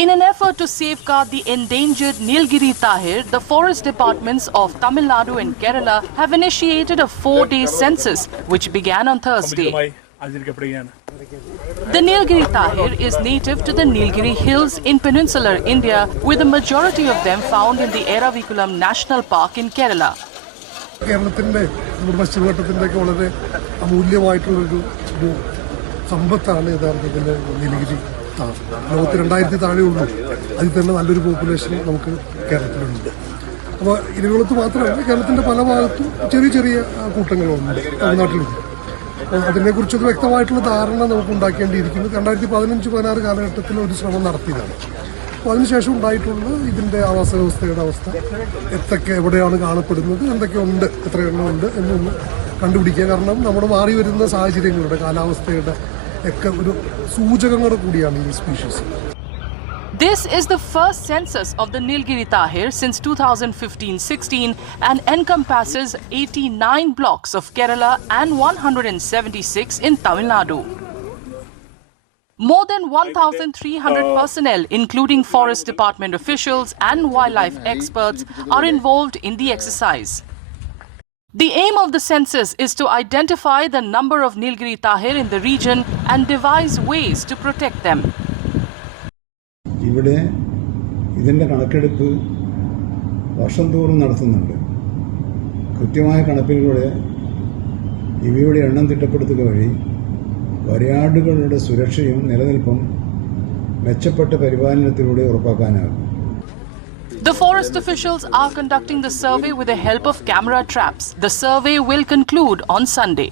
In an effort to safeguard the endangered Nilgiri tahir, the forest departments of Tamil Nadu and Kerala have initiated a 4-day census which began on Thursday. The Nilgiri tahir is native to the Nilgiri Hills in peninsular India, with the majority of them found in the Eravikulam National Park in Kerala. കേരളത്തിൻ്റെ പശ്ചിമഘട്ടത്തിൻ്റെയൊക്കെ വളരെ അമൂല്യമായിട്ടുള്ളൊരു സമ്പത്താണ് യഥാർത്ഥത്തിൽ നീലഗിരി താർ. ലോകത്ത് 2000 താഴെയുള്ളൂ. അതിൽ തന്നെ നല്ലൊരു population നമുക്ക് കേരളത്തിലുണ്ട്. അപ്പോൾ ഇരുകുളത്ത് മാത്രമല്ല, കേരളത്തിൻ്റെ പല ഭാഗത്തും ചെറിയ ചെറിയ കൂട്ടങ്ങളുണ്ട്, തമിഴ്നാട്ടിലുണ്ട്. അതിനെക്കുറിച്ചൊരു വ്യക്തമായിട്ടുള്ള ധാരണ നമുക്ക് ഉണ്ടാക്കേണ്ടിയിരിക്കുന്നു. 2015-16 കാലഘട്ടത്തിൽ ഒരു ശ്രമം നടത്തിയതാണ്. അപ്പോൾ അതിനുശേഷം ഉണ്ടായിട്ടുള്ള ഇതിൻ്റെ ആവാസ വ്യവസ്ഥയുടെ അവസ്ഥ, എവിടെയാണ് കാണപ്പെടുന്നത്, എന്തൊക്കെയുണ്ട്, എത്ര എണ്ണമുണ്ട് എന്നൊന്ന് കണ്ടുപിടിക്കുക. കാരണം നമ്മുടെ മാറി വരുന്ന സാഹചര്യങ്ങളുടെ, കാലാവസ്ഥയുടെ ഒക്കെ ഒരു സൂചകങ്ങൾ കൂടിയാണ് ഈ species. This is the first census of the Nilgiri tahir since 2015-16 and encompasses 89 blocks of Kerala and 176 in Tamil Nadu. More than 1,300 personnel, including Forest Department officials and wildlife experts, are involved in the exercise. The aim of the census is to identify the number of Nilgiri tahir in the region and devise ways to protect them. ഇവിടെ ഇതിൻ്റെ കണക്കെടുപ്പ് വർഷം തോറും നടത്തുന്നുണ്ട്. കൃത്യമായ കണക്കിലൂടെ ഇവയുടെ എണ്ണം തിട്ടപ്പെടുത്തുക വഴി വരയാടുകളുടെ സുരക്ഷയും നിലനിൽപ്പും മെച്ചപ്പെട്ട പരിപാലനത്തിലൂടെ ഉറപ്പാക്കാനാകും. The forest officials are conducting the survey with the help of camera traps. The survey will conclude on Sunday.